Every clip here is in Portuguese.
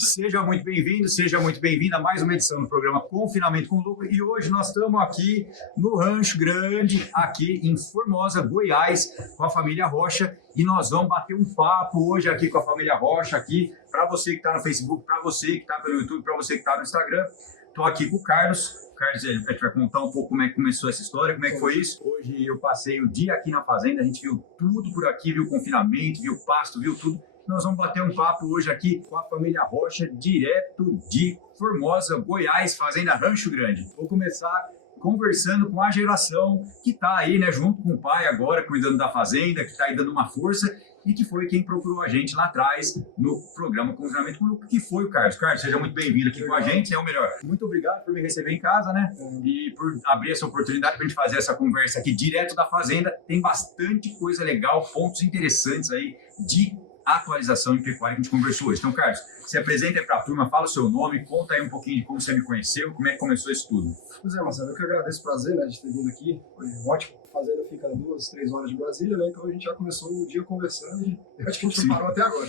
Seja muito bem-vindo, seja muito bem-vinda a mais uma edição do programa Confinamento com Lucro. E hoje nós estamos aqui no Rancho Grande, aqui em Formosa, Goiás, com a família Rocha. E nós vamos bater um papo hoje aqui com a família Rocha, aqui para você que está no Facebook, para você que está pelo YouTube, para você que está no Instagram. Estou aqui com o Carlos. Carlos, a gente vai contar um pouco como é que começou essa história, como é que foi isso. Hoje eu passei o dia aqui na fazenda, a gente viu tudo por aqui, viu o confinamento, viu o pasto, viu tudo. Nós vamos bater um papo hoje aqui com a família Rocha, direto de Formosa, Goiás, fazenda Rancho Grande. Vou começar conversando com a geração que está aí, né, junto com o pai agora, cuidando da fazenda, que está aí dando uma força e que foi quem procurou a gente lá atrás no programa Confinamento com Lucro, que foi o Carlos. Carlos, seja muito bem-vindo aqui com a gente, é o melhor. Muito obrigado por me receber em casa, né, e por abrir essa oportunidade para a gente fazer essa conversa aqui direto da fazenda. Tem bastante coisa legal, pontos interessantes aí de atualização em pecuária que a gente conversou hoje. Então, Carlos, se apresenta aí para a turma, fala o seu nome, conta aí um pouquinho de como você me conheceu, como é que começou isso tudo. Pois é, Marcelo, eu que agradeço o prazer, né, de ter vindo aqui, foi ótimo. A fazenda fica 2, 3 horas de Brasília, né, então a gente já começou o dia conversando e acho que a gente não parou até agora.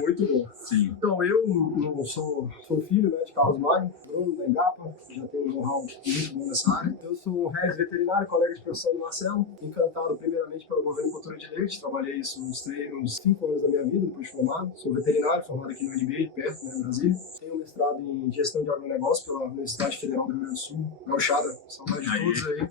Muito bom. Sim. Então, eu sou filho, né, de Carlos Magno, dono da Embrapa, já tenho um know-how muito bom nessa área. Eu sou Regis veterinário, colega de profissão do Marcelo, encantado primeiramente pelo Bovinocultura de Leite, trabalhei isso uns 5 anos da minha vida, depois de formado. Sou veterinário, formado aqui no NB, perto, né, em Brasília. Tenho mestrado em gestão de agronegócio pela Universidade Federal do Rio Grande do Sul, Gauchada, saudade de todos aí.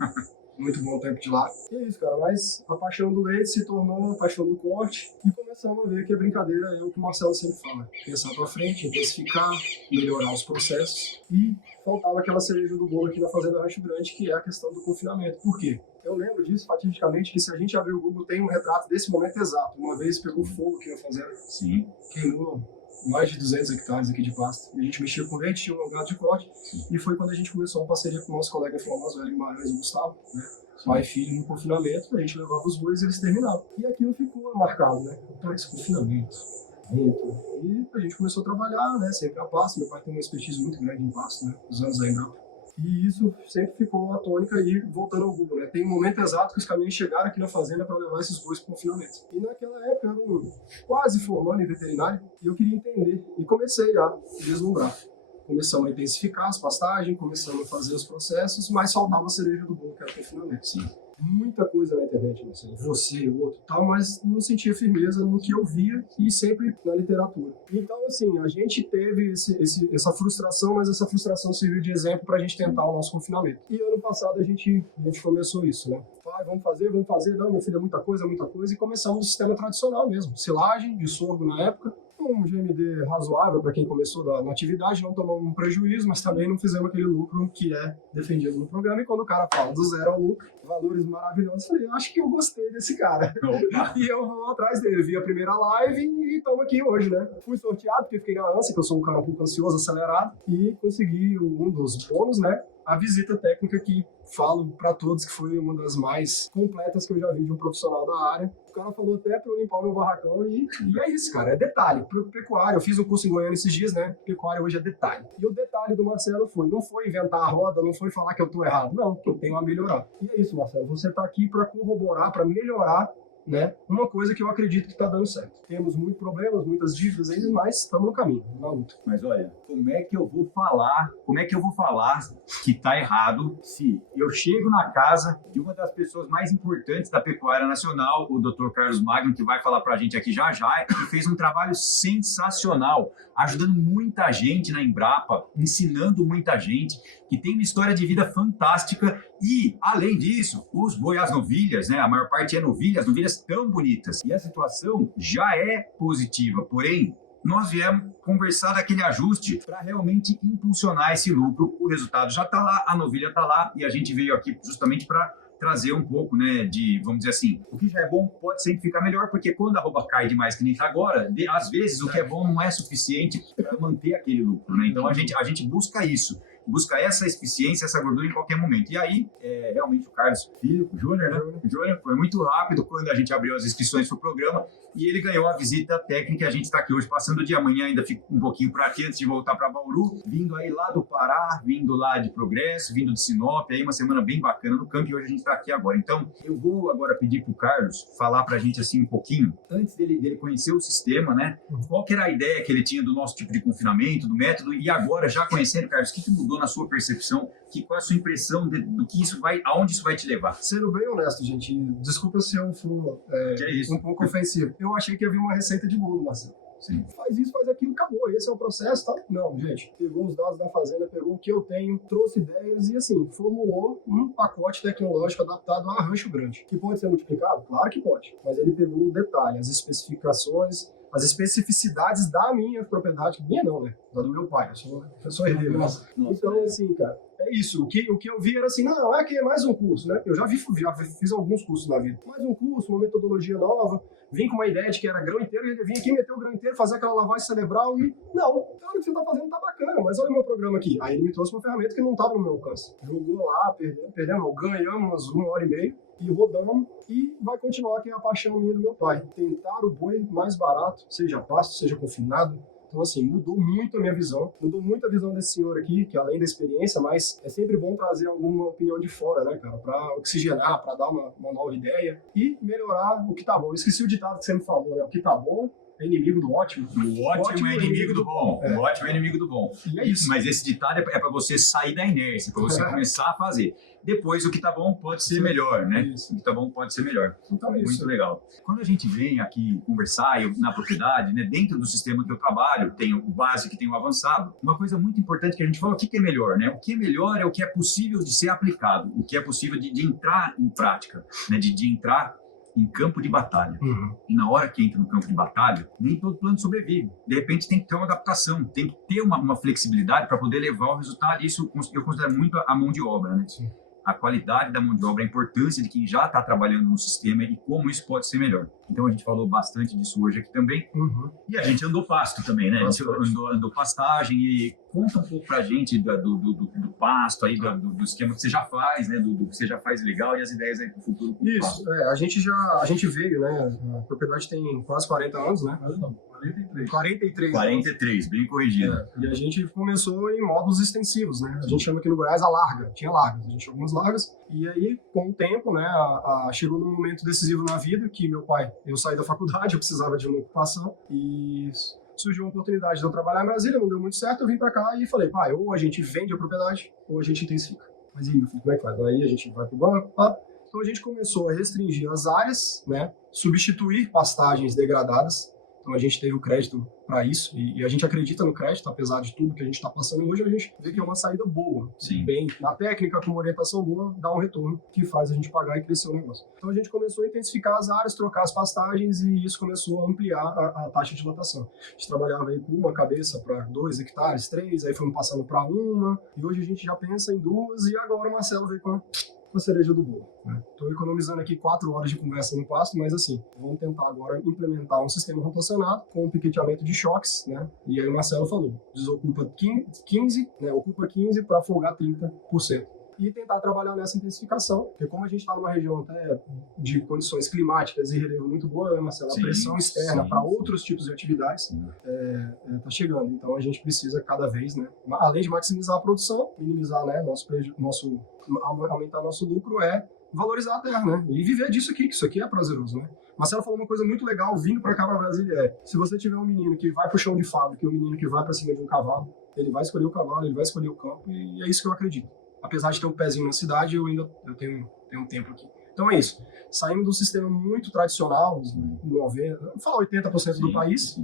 Muito bom tempo de lá. E é isso, cara, mas a paixão do leite se tornou a paixão do corte e começamos a ver que a brincadeira é o que o Marcelo sempre fala. Pensar pra frente, intensificar, melhorar os processos e faltava aquela cereja do bolo aqui na Fazenda Rancho Grande, que é a questão do confinamento. Por quê? Eu lembro disso fatidicamente, que se a gente abrir o Google tem um retrato desse momento exato. Uma vez pegou fogo aqui na fazenda. Sim. Queimou mais de 200 hectares aqui de pasto. E a gente mexia com leite, tinha um gado de corte. E foi quando a gente começou uma parceria com o nosso colega Formosa, o Hélio Guimarães e o Gustavo, né? Pai e filho no confinamento, a gente levava os bois e eles terminavam. E aquilo ficou marcado, né? Então, esse confinamento. E a gente começou a trabalhar, né? Sempre a pasto. Meu pai tem uma expertise muito grande em pasto, né? Os anos da Embrapa. E isso sempre ficou a tônica. E voltando ao Google, né? Tem um momento exato que os caminhões chegaram aqui na fazenda para levar esses bois para o confinamento. E naquela época eu era quase formando em veterinário e eu queria entender. E comecei a deslumbrar. Começamos a intensificar as pastagens, começamos a fazer os processos, mas faltava a cereja do bolo, que era o confinamento. Sim. Muita coisa na internet, você, o outro, tal, mas não sentia firmeza no que eu via e sempre na literatura. Então, assim, a gente teve essa frustração, mas essa frustração serviu de exemplo para a gente tentar o nosso confinamento. E ano passado a gente começou isso, né? Vamos fazer, não, meu filho, é muita coisa, e começamos no sistema tradicional mesmo, silagem de sorgo na época, um GMD razoável para quem começou na atividade, não tomamos um prejuízo, mas também não fizemos aquele lucro que é defendido no programa. E quando o cara fala do zero ao lucro, valores maravilhosos, eu falei, acho que eu gostei desse cara. E eu vou atrás dele, vi a primeira live e estamos aqui hoje, né? Fui sorteado porque fiquei na ânsia, que eu sou um cara um pouco ansioso, acelerado, e consegui um dos bônus, né? A visita técnica que falo para todos que foi uma das mais completas que eu já vi de um profissional da área. O cara falou até para eu limpar o meu barracão e é isso, cara, é detalhe. Pecuária, eu fiz um curso em Goiânia esses dias, né? Pecuária hoje é detalhe. E o detalhe do Marcelo não foi inventar a roda, não foi falar que eu tô errado, não, que eu tenho a melhorar. E é isso, Marcelo, você tá aqui para corroborar, para melhorar, né? Uma coisa que eu acredito que está dando certo. Temos muitos problemas, muitas dívidas ainda, mas estamos no caminho, na luta. Mas olha, como é que eu vou falar que está errado se eu chego na casa de uma das pessoas mais importantes da pecuária nacional, o Dr. Carlos Magno, que vai falar para a gente aqui já, que fez um trabalho sensacional, ajudando muita gente na Embrapa, ensinando muita gente, que tem uma história de vida fantástica e, além disso, os boi, as novilhas, né? A maior parte é novilhas tão bonitas. E a situação já é positiva, porém, nós viemos conversar daquele ajuste para realmente impulsionar esse lucro. O resultado já está lá, a novilha está lá e a gente veio aqui justamente para trazer um pouco, né, de, vamos dizer assim, o que já é bom pode sempre ficar melhor, porque quando a arroba cai demais, que nem está agora, às vezes o que é bom não é suficiente para manter aquele lucro, né? Então a gente busca isso. busca essa eficiência, essa gordura em qualquer momento. E aí, realmente o Carlos Filho, o Júnior, né? O Júnior foi muito rápido quando a gente abriu as inscrições para o programa e ele ganhou a visita técnica. A gente está aqui hoje passando o dia, amanhã ainda fica um pouquinho por aqui antes de voltar para Bauru, vindo aí lá do Pará, vindo lá de Progresso, vindo de Sinop, aí uma semana bem bacana no campo e hoje a gente está aqui agora. Então, eu vou agora pedir para o Carlos falar para a gente assim um pouquinho, antes dele conhecer o sistema, né? Qual que era a ideia que ele tinha do nosso tipo de confinamento, do método, e agora, já conhecendo, Carlos, o que mudou na sua percepção? Qual é a sua impressão do que isso vai, aonde isso vai te levar? Sendo bem honesto, gente, desculpa se eu for um pouco ofensivo. Eu achei que havia uma receita de bolo, Marcelo. Sim. Faz isso, faz aquilo, acabou. Esse é o processo, tá? Não, gente. Pegou os dados da fazenda, pegou o que eu tenho, trouxe ideias e, assim, formulou um pacote tecnológico adaptado a Rancho Grande. Que pode ser multiplicado? Claro que pode. Mas ele pegou o detalhe, as especificações, as especificidades da minha propriedade, minha não, né? Da do meu pai, eu sou herdeiro. Então, assim, cara, é isso. O que eu vi era assim, não, é mais um curso, né? Eu já fiz alguns cursos na vida. Mais um curso, uma metodologia nova, vim com uma ideia de que era grão inteiro, ele vinha aqui, meteu o grão inteiro, fazer aquela lavagem cerebral e, não, claro que você tá fazendo tá bacana, mas olha o meu programa aqui. Aí ele me trouxe uma ferramenta que não tava no meu alcance. Jogou lá, perdemos, ganhamos 1h30 e rodamos, e vai continuar, que é a paixão minha do meu pai. Tentar o boi mais barato, seja pasto, seja confinado. Então, assim, mudou muito a minha visão, mudou muito a visão desse senhor aqui, que além da experiência, mas é sempre bom trazer alguma opinião de fora, né, cara, pra oxigenar, pra dar uma nova ideia e melhorar o que tá bom. Eu esqueci o ditado que você me falou, né, o que tá bom é inimigo do ótimo. O ótimo é inimigo do bom. O ótimo é inimigo do bom. E é isso. Mas esse ditado é para você sair da inércia, para você começar a fazer. Depois, o que tá bom pode ser melhor, né? Isso. O que tá bom pode ser melhor. Então é isso. Muito legal. Quando a gente vem aqui conversar na propriedade, né, dentro do sistema que eu trabalho, tem o básico e tem o avançado, uma coisa muito importante que a gente fala, o que é melhor, né? O que é melhor é o que é possível de ser aplicado, o que é possível de entrar em prática, né? De entrar em campo de batalha. Uhum. E na hora que entra no campo de batalha, nem todo plano sobrevive. De repente tem que ter uma adaptação, tem que ter uma flexibilidade para poder levar o resultado. Isso eu considero muito a mão de obra, né? Sim. A qualidade da mão de obra, a importância de quem já está trabalhando no sistema e como isso pode ser melhor. Então a gente falou bastante disso hoje aqui também. Uhum. E a gente andou pasto também, né? A gente andou pastagem e conta um pouco pra gente do pasto aí, do esquema que você já faz, né? Do que você já faz legal e as ideias aí pro futuro. Isso, a gente veio, né? A propriedade tem quase 40 anos, né? Não, 43. 43, bem corrigido. E a gente começou em módulos extensivos, né? A gente chama aqui no Goiás a larga, tinha largas, a gente tinha algumas largas. E aí, com o tempo, né, chegou num momento decisivo na vida que meu pai, eu saí da faculdade, eu precisava de uma ocupação e surgiu uma oportunidade de eu trabalhar em Brasília, não deu muito certo, eu vim pra cá e falei, pai, ou a gente vende a propriedade ou a gente intensifica. Mas e aí, meu filho, como é que faz? Aí a gente vai pro banco, pá. Então a gente começou a restringir as áreas, né, substituir pastagens degradadas. Então a gente teve o crédito para isso e a gente acredita no crédito, apesar de tudo que a gente está passando hoje, a gente vê que é uma saída boa. Sim. Bem, na técnica, com uma orientação boa, dá um retorno que faz a gente pagar e crescer o negócio. Então a gente começou a intensificar as áreas, trocar as pastagens e isso começou a ampliar a taxa de lotação. A gente trabalhava aí com uma cabeça para 2 hectares, 3, aí fomos passando para uma e hoje a gente já pensa em 2 e agora o Marcelo veio com a cereja do bolo. Estou economizando aqui 4 horas de conversa no pasto, mas assim, vamos tentar agora implementar um sistema rotacionado com piqueteamento de choques, né? E aí o Marcelo falou, desocupa 15, né? Ocupa 15 para folgar 30%. E tentar trabalhar nessa intensificação, porque como a gente está numa região até de condições climáticas e relevo muito boa, né, Marcelo? A pressão externa para outros tipos de atividades está chegando. Então a gente precisa cada vez, né, além de maximizar a produção, minimizar, né, aumentar nosso lucro, valorizar a terra, né? E viver disso aqui, que isso aqui é prazeroso, né? Marcelo falou uma coisa muito legal, vindo para cá, para Brasília, se você tiver um menino que vai pro chão de fábrica e um menino que vai para cima de um cavalo, ele vai escolher o cavalo, ele vai escolher o campo, e é isso que eu acredito. Apesar de ter um pezinho na cidade, eu tenho um tempo aqui. Então é isso. Saímos de um sistema muito tradicional, 80% do país,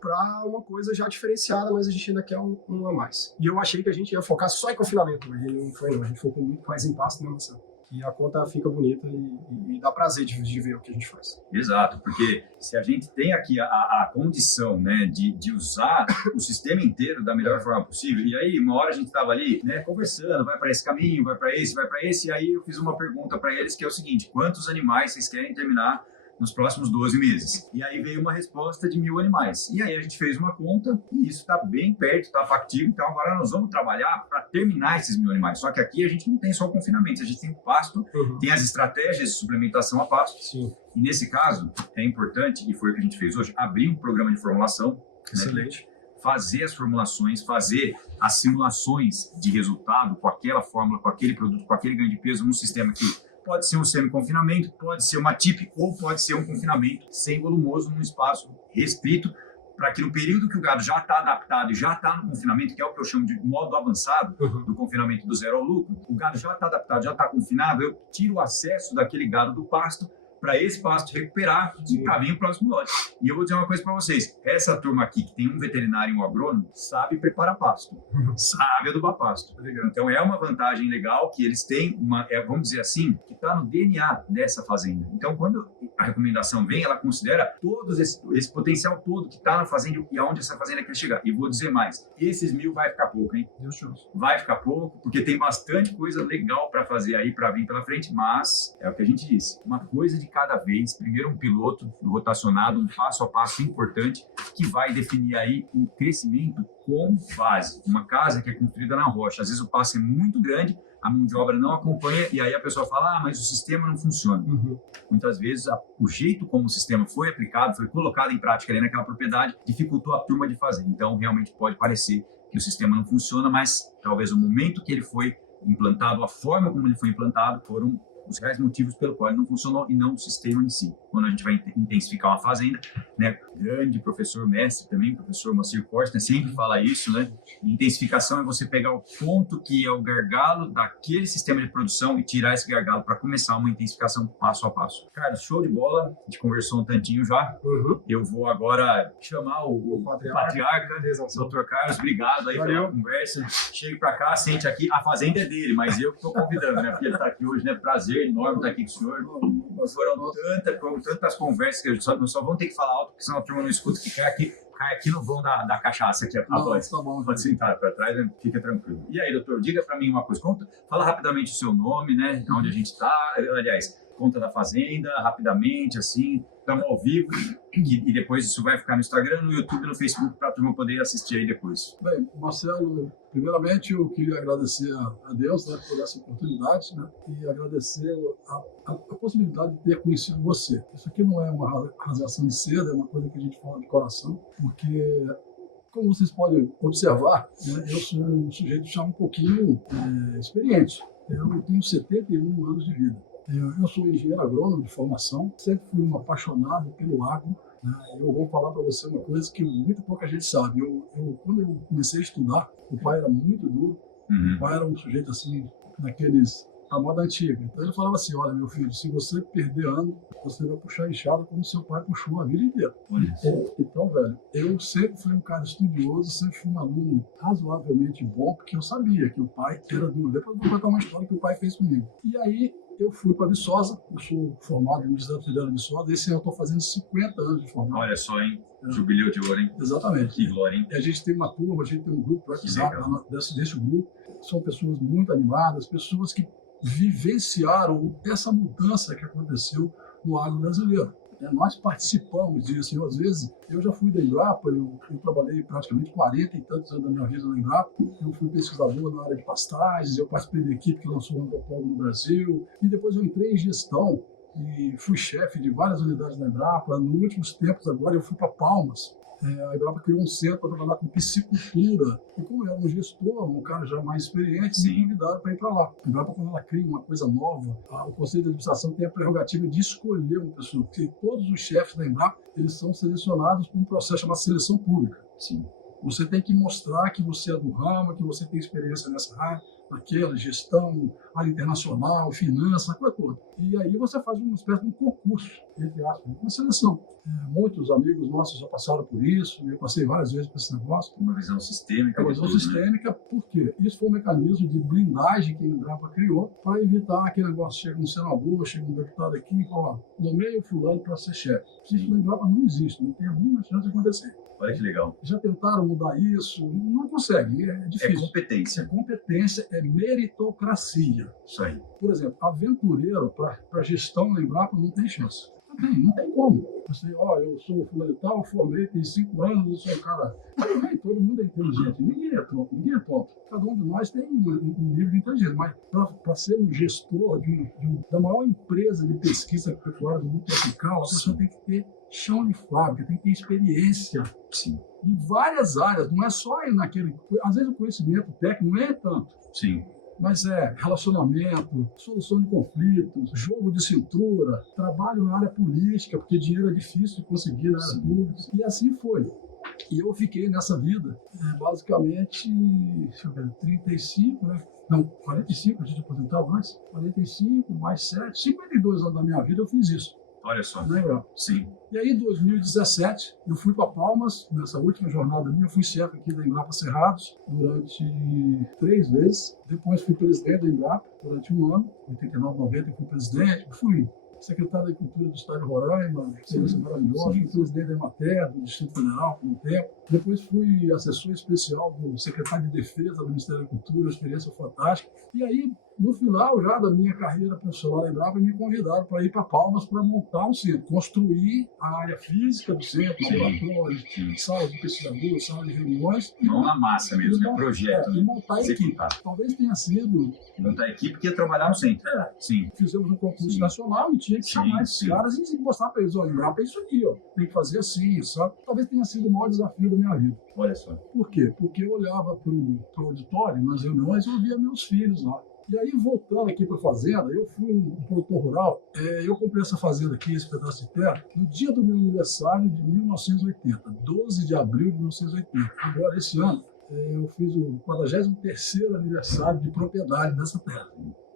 para uma coisa já diferenciada, mas a gente ainda quer um a mais. E eu achei que a gente ia focar só em confinamento, mas não foi não. A gente focou muito mais em pasto, né, Marcelo? E a conta fica bonita e dá prazer de ver o que a gente faz. Exato, porque se a gente tem aqui a condição, né, de usar o sistema inteiro da melhor forma possível, e aí uma hora a gente estava ali, né, conversando, vai para esse caminho, vai para esse, e aí eu fiz uma pergunta para eles que é o seguinte: quantos animais vocês querem terminar nos próximos 12 meses. E aí veio uma resposta de 1.000 animais. E aí a gente fez uma conta e isso está bem perto, está factível. Então agora nós vamos trabalhar para terminar esses 1.000 animais. Só que aqui a gente não tem só o confinamento, a gente tem o pasto, tem as estratégias de suplementação a pasto. Sim. E nesse caso, é importante, e foi o que a gente fez hoje, abrir um programa de formulação. Excelente. Né? Fazer as formulações, fazer as simulações de resultado com aquela fórmula, com aquele produto, com aquele ganho de peso, num sistema que pode ser um semi-confinamento, pode ser uma TIP ou pode ser um confinamento sem volumoso num espaço restrito, para que no período que o gado já está adaptado e já está no confinamento, que é o que eu chamo de modo avançado do confinamento do zero ao lucro, o gado já está adaptado, já está confinado, eu tiro o acesso daquele gado do pasto para esse pasto recuperar e para vir o próximo lote. E eu vou dizer uma coisa para vocês, essa turma aqui que tem um veterinário e um agrônomo, sabe preparar pasto, sabe adubar pasto. Então é uma vantagem legal que eles têm, vamos dizer assim, que está no DNA dessa fazenda. Então quando a recomendação vem, ela considera todo esse potencial todo que está na fazenda e aonde essa fazenda quer chegar. E vou dizer mais, esses 1.000 vai ficar pouco, hein? Vai ficar pouco, porque tem bastante coisa legal para fazer aí, para vir pela frente, mas é o que a gente disse, uma coisa de cada vez, primeiro um piloto rotacionado, um passo a passo importante, que vai definir aí um crescimento com base. Uma casa que é construída na rocha, às vezes o passo é muito grande, a mão de obra não acompanha e aí a pessoa fala, mas o sistema não funciona. Muitas vezes o jeito como o sistema foi aplicado, foi colocado em prática ali naquela propriedade, dificultou a turma de fazer. Então realmente pode parecer que o sistema não funciona, mas talvez o momento que ele foi implantado, a forma como ele foi implantado, foram os reais motivos pelo qual ele não funcionou e não o sistema em si. Quando a gente vai intensificar uma fazenda, né, grande professor mestre também, professor Moacir Costa, sempre fala isso, né? Intensificação é você pegar o ponto que é o gargalo daquele sistema de produção e tirar esse gargalo para começar uma intensificação passo a passo. Carlos, show de bola, a gente conversou um tantinho já. Eu vou agora chamar o patriarca, Dr. Carlos, obrigado aí pela conversa. Chegue para cá, sente aqui, a fazenda é dele, mas eu que estou convidando, né? Porque ele está aqui hoje, né? Prazer enorme estar aqui com o senhor. Foram tantas conversas que nós só vamos ter que falar alto, porque senão a turma não escuta, que cai aqui no vão da cachaça aqui, a voz. Tá bom, pode sentar para trás, né? Fica tranquilo. E aí, doutor, diga para mim uma coisa, fala rapidamente o seu nome, né? Onde a gente está, aliás, conta da fazenda, rapidamente, assim, estamos ao vivo, e depois isso vai ficar no Instagram, no YouTube, no Facebook, para a turma poder assistir aí depois. Bem, Marcelo, primeiramente eu queria agradecer a Deus, né, por essa oportunidade, né, e agradecer a possibilidade de ter conhecido você. Isso aqui não é uma rasgação de seda, é uma coisa que a gente fala de coração, porque, como vocês podem observar, né, eu sou um sujeito já um pouquinho experiente. Eu tenho 71 anos de vida. Eu sou engenheiro agrônomo de formação, sempre fui um apaixonado pelo agro. Né? Eu vou falar para você uma coisa que muito pouca gente sabe. Quando eu comecei a estudar, o pai era muito duro, o pai era um sujeito assim, daqueles, a moda antiga. Então ele falava assim, olha meu filho, se você perder ano, você vai puxar enxada como seu pai puxou a vida inteira. Então, velho, eu sempre fui um cara estudioso, sempre fui um aluno razoavelmente bom, porque eu sabia que o pai era duro. Depois eu vou contar uma história que o pai fez comigo. E aí, eu fui para Viçosa, eu sou formado no Universidade Federal de Viçosa, esse ano eu estou fazendo 50 anos de formado. Olha só, hein? Jubileu de ouro, hein? Exatamente. Que glória, hein? E a gente tem uma turma, a gente tem um grupo WhatsApp desse grupo, são pessoas muito animadas, pessoas que vivenciaram essa mudança que aconteceu no agro brasileiro. Nós participamos disso. Às vezes, eu já fui da Embrapa, eu trabalhei praticamente 40 e tantos anos da minha vida na Embrapa. Eu fui pesquisador na área de pastagens, eu participei da equipe que lançou o antropólogo no Brasil. E depois eu entrei em gestão e fui chefe de várias unidades da Embrapa. Nos últimos tempos, agora, eu fui para Palmas. A Embrapa criou um centro para trabalhar com piscicultura. E como eu era um gestor, um cara já mais experiente, me convidaram para ir para lá. A Embrapa, quando ela cria uma coisa nova, o Conselho de Administração tem a prerrogativa de escolher uma pessoa, porque todos os chefes da Embrapa, eles são selecionados por um processo chamado seleção pública. Você tem que mostrar que você é do ramo, que você tem experiência nessa área, naquela gestão, área internacional, finanças, coisa toda. E aí você faz uma espécie de um concurso, entre aspas, uma seleção. Muitos amigos nossos já passaram por isso, eu passei várias vezes por esse negócio. Uma visão sistêmica. Uma visão sistêmica, por quê? Isso foi um mecanismo de blindagem que a Embrapa criou para evitar aquele negócio, chega um senador, chega um deputado aqui e fala, nomeia o fulano para ser chefe. Isso na Embrapa não existe, não tem a mínima chance de acontecer. Olha que legal. Já tentaram mudar isso, não consegue, é difícil. É competência. É competência, é meritocracia. Isso aí. Por exemplo, aventureiro para gestão na Embrapa não tem chance. Não tem como. Você, eu sou fulano e tal, formei, tenho 5 anos, eu sou um cara... Nem todo mundo é inteligente, ninguém é tonto. Cada um de nós tem um nível de inteligência, mas para ser um gestor da maior empresa de pesquisa pecuária do mundo tropical, a pessoa tem que ter chão de fábrica, tem que ter experiência. Sim. Em várias áreas, não é só naquele... Às vezes o conhecimento técnico não é tanto. Sim. Mas é relacionamento, solução de conflitos, jogo de cintura, trabalho na área política, porque dinheiro é difícil de conseguir na área pública. E assim foi. E eu fiquei nessa vida, basicamente, deixa eu ver, 35, né? Não, 45, a gente aposentava antes. 45, mais 7, 52 anos da minha vida eu fiz isso. Olha só. Na Europa. Sim. E aí, em 2017, eu fui para Palmas, nessa última jornada minha, eu fui chefe aqui da Embrapa Cerrados durante 3 vezes. Depois fui presidente da Embrapa durante 1 ano, 89, 90 eu fui presidente. Fui secretário da Agricultura do Estado de Roraima, experiência maravilhosa. Fui presidente da Emater, do Distrito Federal, por um tempo. Depois fui assessor especial do secretário de Defesa do Ministério da Agricultura, experiência fantástica. E aí, no final já da minha carreira profissional na Embrapa, me convidaram para ir para Palmas para montar um centro, construir a área física do centro, laboratórios, salas de pesquisadores, salas de reuniões. Não na massa mesmo, né? Projeto. E montar a equipe. Talvez tenha sido... Montar a equipe que ia trabalhar no centro. Sim. Fizemos um concurso nacional e tinha que chamar esses caras e mostrar para eles, olha, Embrapa é isso aqui, ó. Tem que fazer assim, sabe? Talvez tenha sido o maior desafio da minha vida. Olha só. Por quê? Porque eu olhava para o auditório, nas reuniões, e eu via meus filhos lá. E aí, voltando aqui para a fazenda, eu fui um produtor rural, eu comprei essa fazenda aqui, esse pedaço de terra, no dia do meu aniversário de 1980, 12 de abril de 1980. Agora, esse ano, eu fiz o 43º aniversário de propriedade dessa terra.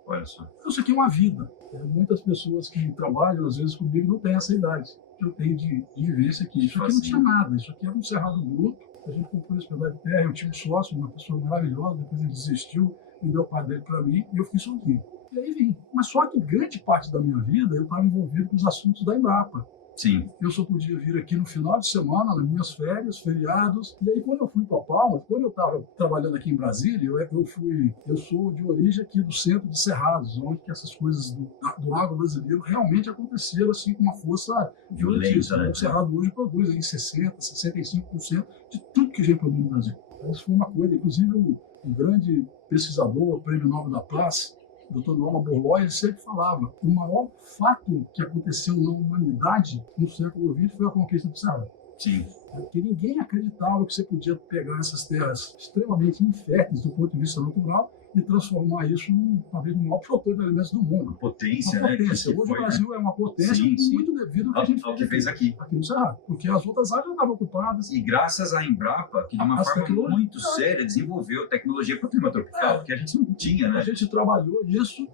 Olha só. Isso aqui é uma vida. Muitas pessoas que trabalham, às vezes, comigo não têm essa idade que eu tenho de vivência aqui. Isso aqui não tinha nada, isso aqui era um cerrado bruto. A gente comprou esse pedaço de terra, eu tinha um sócio, uma pessoa maravilhosa, depois ele desistiu, me deu o pai dele para mim e eu fiquei sozinho. E aí vim. Mas só que grande parte da minha vida eu estava envolvido com os assuntos da Embrapa. Sim. Eu só podia vir aqui no final de semana, nas minhas férias, feriados. E aí, quando eu fui para Palmas, quando eu estava trabalhando aqui em Brasília, eu sou de origem aqui do centro de Cerrados, onde que essas coisas do agro brasileiro realmente aconteceram assim com uma força violenta. Né? O Cerrado hoje produz aí 60%, 65% de tudo que a gente produz no Brasil. Então, isso foi uma coisa, inclusive um grande pesquisador, o Prêmio Nobel da Paz, o Dr. Norman Borlaug, ele sempre falava: o maior fato que aconteceu na humanidade no século XX foi a conquista do Cerrado. Sim. Porque ninguém acreditava que você podia pegar essas terras extremamente inférteis do ponto de vista natural e transformar isso talvez no maior produtor de alimentos do mundo. Potência, uma né? potência. Hoje o Brasil é uma potência muito devido ao que a gente fez aqui no Cerrado, porque as outras áreas estavam ocupadas. E graças à Embrapa, que de uma forma muito séria desenvolveu tecnologia para o clima tropical, que a gente não tinha, né? A gente trabalhou isso.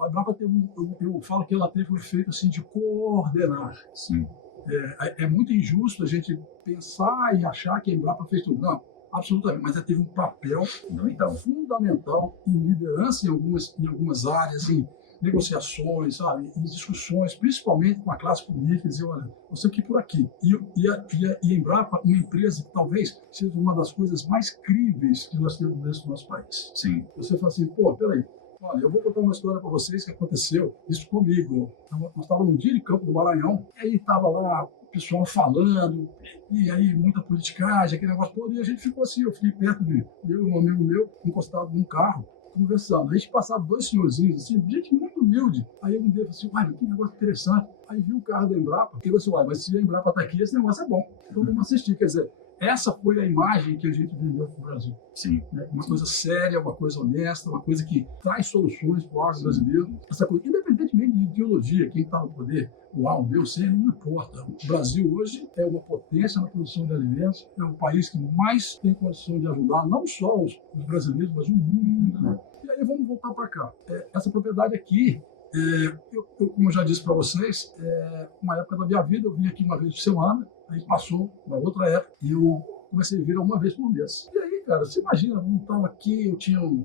A Embrapa teve eu falo que ela teve um efeito assim de coordenar. Sim. É muito injusto a gente pensar e achar que a Embrapa fez tudo. Não, absolutamente. Mas ela teve um papel fundamental em liderança em algumas áreas, em negociações, sabe, em discussões, principalmente com a classe política, dizer, olha, você aqui por aqui. E a Embrapa, uma empresa que talvez seja uma das coisas mais críveis que nós temos nesse nosso país. Sim. Você fala assim, pô, peraí, olha, eu vou contar uma história para vocês que aconteceu isso comigo. Nós estávamos num dia de campo do Maranhão, e aí estava lá o pessoal falando, e aí muita politicagem, aquele negócio todo, e a gente ficou assim, eu fiquei perto de eu e um amigo meu, encostado num carro, conversando. A gente passava 2 senhorzinhos, assim, gente muito humilde. Aí eu me dei assim, olha, que negócio interessante. Aí vi o carro da Embrapa, e eu falei assim, olha, mas se a Embrapa está aqui, esse negócio é bom. Então vamos assistir, quer dizer, essa foi a imagem que a gente vendeu para o Brasil. Sim. Uma coisa séria, uma coisa honesta, uma coisa que traz soluções para o agro brasileiro. Essa coisa, independentemente de ideologia, quem está no poder, o A, o B, o C, não importa. O Brasil hoje é uma potência na produção de alimentos, é o país que mais tem condição de ajudar, não só os brasileiros, mas o mundo. E aí vamos voltar para cá. Essa propriedade aqui, como eu já disse para vocês, uma época da minha vida, eu vim aqui uma vez por semana, aí passou uma outra época e eu comecei a vir uma vez por mês. E aí, cara, você imagina, eu estava aqui, eu tinha um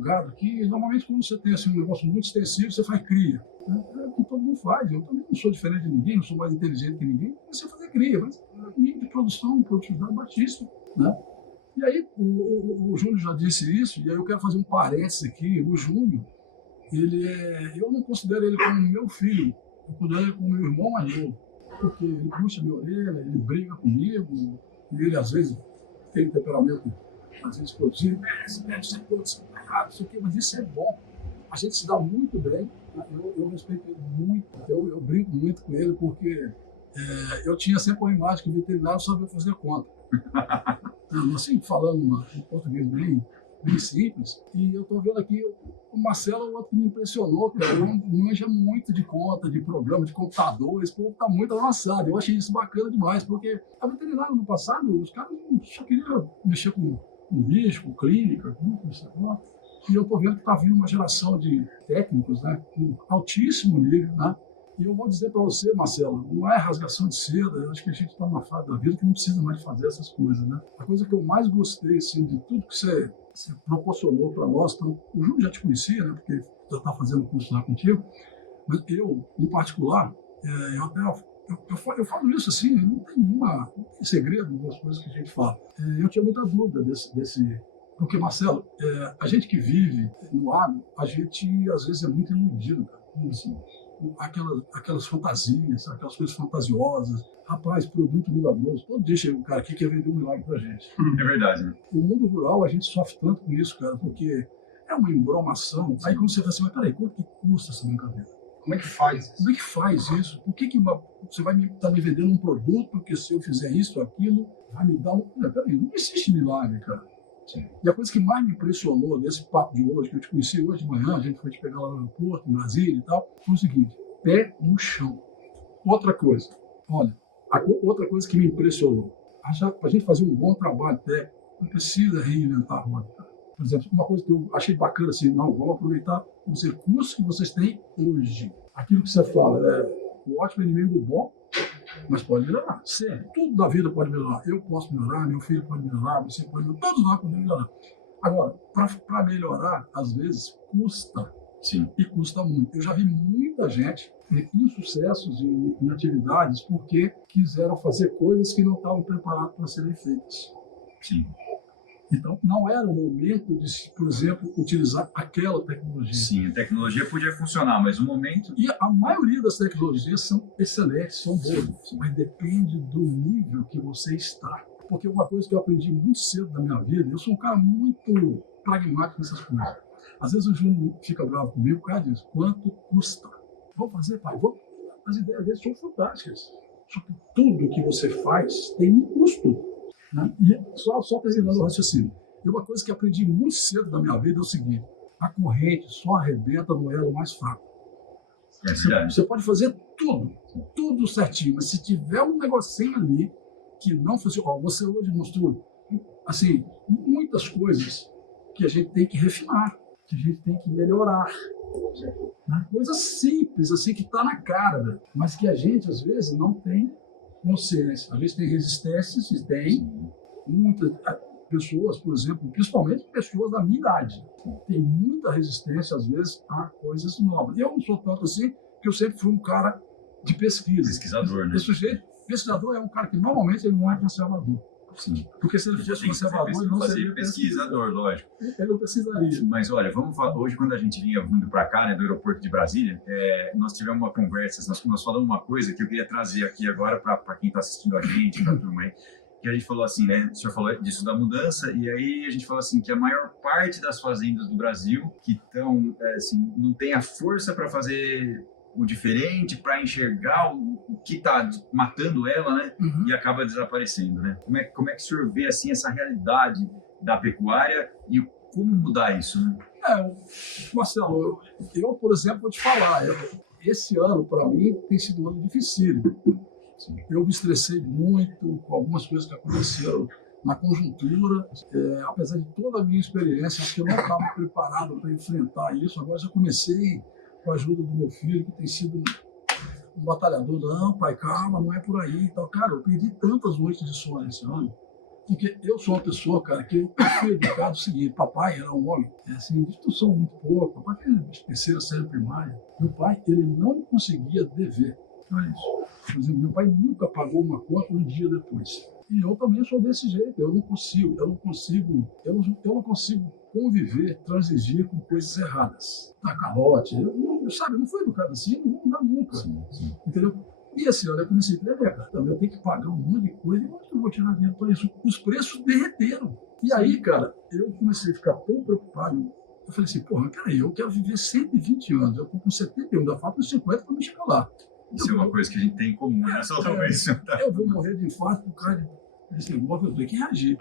gado aqui, e normalmente quando você tem assim, um negócio muito extensivo, você faz cria. É o que todo mundo faz. Eu também não sou diferente de ninguém, não sou mais inteligente que ninguém, comecei a fazer cria, mas nível de produção, produtividade baixíssima, né? E aí, o Júnior já disse isso, e aí eu quero fazer um parênteses aqui. O Júnior, eu não considero ele como meu filho Eu cuidei dele como meu irmão mais novo, porque ele puxa minha orelha, ele briga comigo, e ele às vezes tem um temperamento, às vezes explosivo, esse médico sempre todo errado, isso aqui, mas isso é bom. A gente se dá muito bem, eu respeito ele muito, eu brinco muito com ele, porque eu tinha sempre uma imagem que o veterinário sabia fazer conta. Assim, falando em português bem simples, e eu estou vendo aqui o Marcelo é o outro que me impressionou, cara. Ele manja muito de conta, de programa, de computador, esse povo está muito avançado. Eu achei isso bacana demais, porque a veterinária no passado, os caras só queriam mexer com bicho, com clínica, com isso aqui. E eu estou vendo que está vindo uma geração de técnicos, né, com altíssimo nível, né? E eu vou dizer para você, Marcelo, não é rasgação de seda, eu acho que a gente está numa fase da vida que não precisa mais de fazer essas coisas, né? A coisa que eu mais gostei, assim, de tudo que você proporcionou para nós, então, o Júnior já te conhecia, né, porque já está fazendo curso lá contigo, mas eu, em particular, eu falo isso assim, não tem segredo das coisas que a gente fala. Eu tinha muita dúvida desse porque, Marcelo, a gente que vive no agro, a gente às vezes é muito iludido, cara. Assim, aquelas fantasias, aquelas coisas fantasiosas. Rapaz, produto milagroso. Todo dia chega um cara aqui que quer vender um milagre pra gente. É verdade, né? No mundo rural, a gente sofre tanto com isso, cara, porque é uma embromação. Aí quando você fala assim, mas peraí, quanto que custa essa brincadeira? Como é que faz isso? Como é que faz isso? Por que você vai estar me vendendo um produto, porque se eu fizer isso ou aquilo, vai me dar um... Peraí, não existe milagre, cara. Sim. E a coisa que mais me impressionou nesse papo de hoje, que eu te conheci hoje de manhã, a gente foi te pegar lá no aeroporto, em Brasília e tal, foi o seguinte: pé no chão. Outra coisa, olha, outra coisa que me impressionou, para a gente fazer um bom trabalho técnico, não precisa reinventar a roda. Por exemplo, uma coisa que eu achei bacana assim, não, vamos aproveitar os recursos que vocês têm hoje. Aquilo que você fala, o ótimo é inimigo do bom, mas pode melhorar. Sempre. Tudo da vida pode melhorar. Eu posso melhorar, meu filho pode melhorar, você pode melhorar, todos nós podemos melhorar. Agora, para melhorar, às vezes, custa. Sim. E custa muito. Eu já vi muita gente ter insucessos em atividades porque quiseram fazer coisas que não estavam preparados para serem feitas. Sim. Então, não era o momento de, por exemplo, utilizar aquela tecnologia. Sim, a tecnologia podia funcionar, mas o momento... E a maioria das tecnologias são excelentes, são boas, mas depende do nível que você está. Porque uma coisa que eu aprendi muito cedo na minha vida, eu sou um cara muito pragmático nessas coisas. Às vezes o Júnior fica bravo comigo por causa disso. Quanto custa? Vamos fazer, pai? Vamos. As ideias dele são fantásticas. Só que tudo que você faz tem um custo. Né? E só terminando o raciocínio. E uma coisa que aprendi muito cedo na minha vida é o seguinte: a corrente só arrebenta no elo mais fraco. Você pode fazer tudo certinho, mas se tiver um negocinho ali que não funciona, você hoje mostrou assim, muitas coisas que a gente tem que refinar, que a gente tem que melhorar. Né? Coisas simples, assim, que está na cara, né? Mas que a gente, às vezes, não tem consciência. Às vezes tem resistências e tem muitas pessoas, por exemplo, principalmente pessoas da minha idade, tem muita resistência, às vezes, a coisas novas. E eu não sou tanto assim, porque eu sempre fui um cara de pesquisa. Pesquisador, né? Esse sujeito, pesquisador é um cara que normalmente ele não é conservador. Sim. Porque se ele fosse conservador, ele não seria pesquisador, lógico. Ele não precisaria. Mas olha, vamos falar, hoje quando a gente vinha vindo para cá, né, do aeroporto de Brasília, nós tivemos uma conversa, nós falamos uma coisa que eu queria trazer aqui agora para quem está assistindo a gente, para a turma aí, que a gente falou assim, né, o senhor falou disso da mudança, e aí a gente falou assim, que a maior parte das fazendas do Brasil que estão, assim, não tem a força para fazer o diferente, para enxergar o que está matando ela, né? E acaba desaparecendo, né? Como é que o senhor vê assim essa realidade da pecuária e como mudar isso, né? Marcelo, eu, por exemplo, vou te falar, esse ano para mim tem sido um ano difícil. Eu me estressei muito com algumas coisas que aconteceram na conjuntura, apesar de toda a minha experiência, acho que eu não estava preparado para enfrentar isso. Agora já comecei com a ajuda do meu filho, que tem sido um batalhador. Não, pai, calma, não é por aí e tal. Cara, eu perdi tantas noites de sono esse ano, porque eu sou uma pessoa, cara, que eu fui educado o seguinte: papai era um homem, assim, de instrução muito pouco, papai fez terceira série primária. Meu pai, ele não conseguia dever. Olha isso. Por exemplo, meu pai nunca pagou uma conta um dia depois. E eu também sou desse jeito, eu não consigo conviver, transigir com coisas erradas. Dar calote, eu sabe, eu não fui educado assim, eu não vou mudar nunca. Sim, sim. Entendeu? E assim, olha, eu comecei a entender, cara, também eu tenho que pagar um monte de coisa, e onde que eu vou tirar dinheiro para isso? Os preços derreteram. E aí, cara, eu comecei a ficar tão preocupado. Eu falei assim, porra, peraí, eu quero viver 120 anos, eu tô com 71, ainda falta uns 50 para me chegar lá. Isso é uma coisa que a gente tem em comum, né? Só talvez. Eu vou morrer de infarto por causa desse negócio, eu tenho que reagir.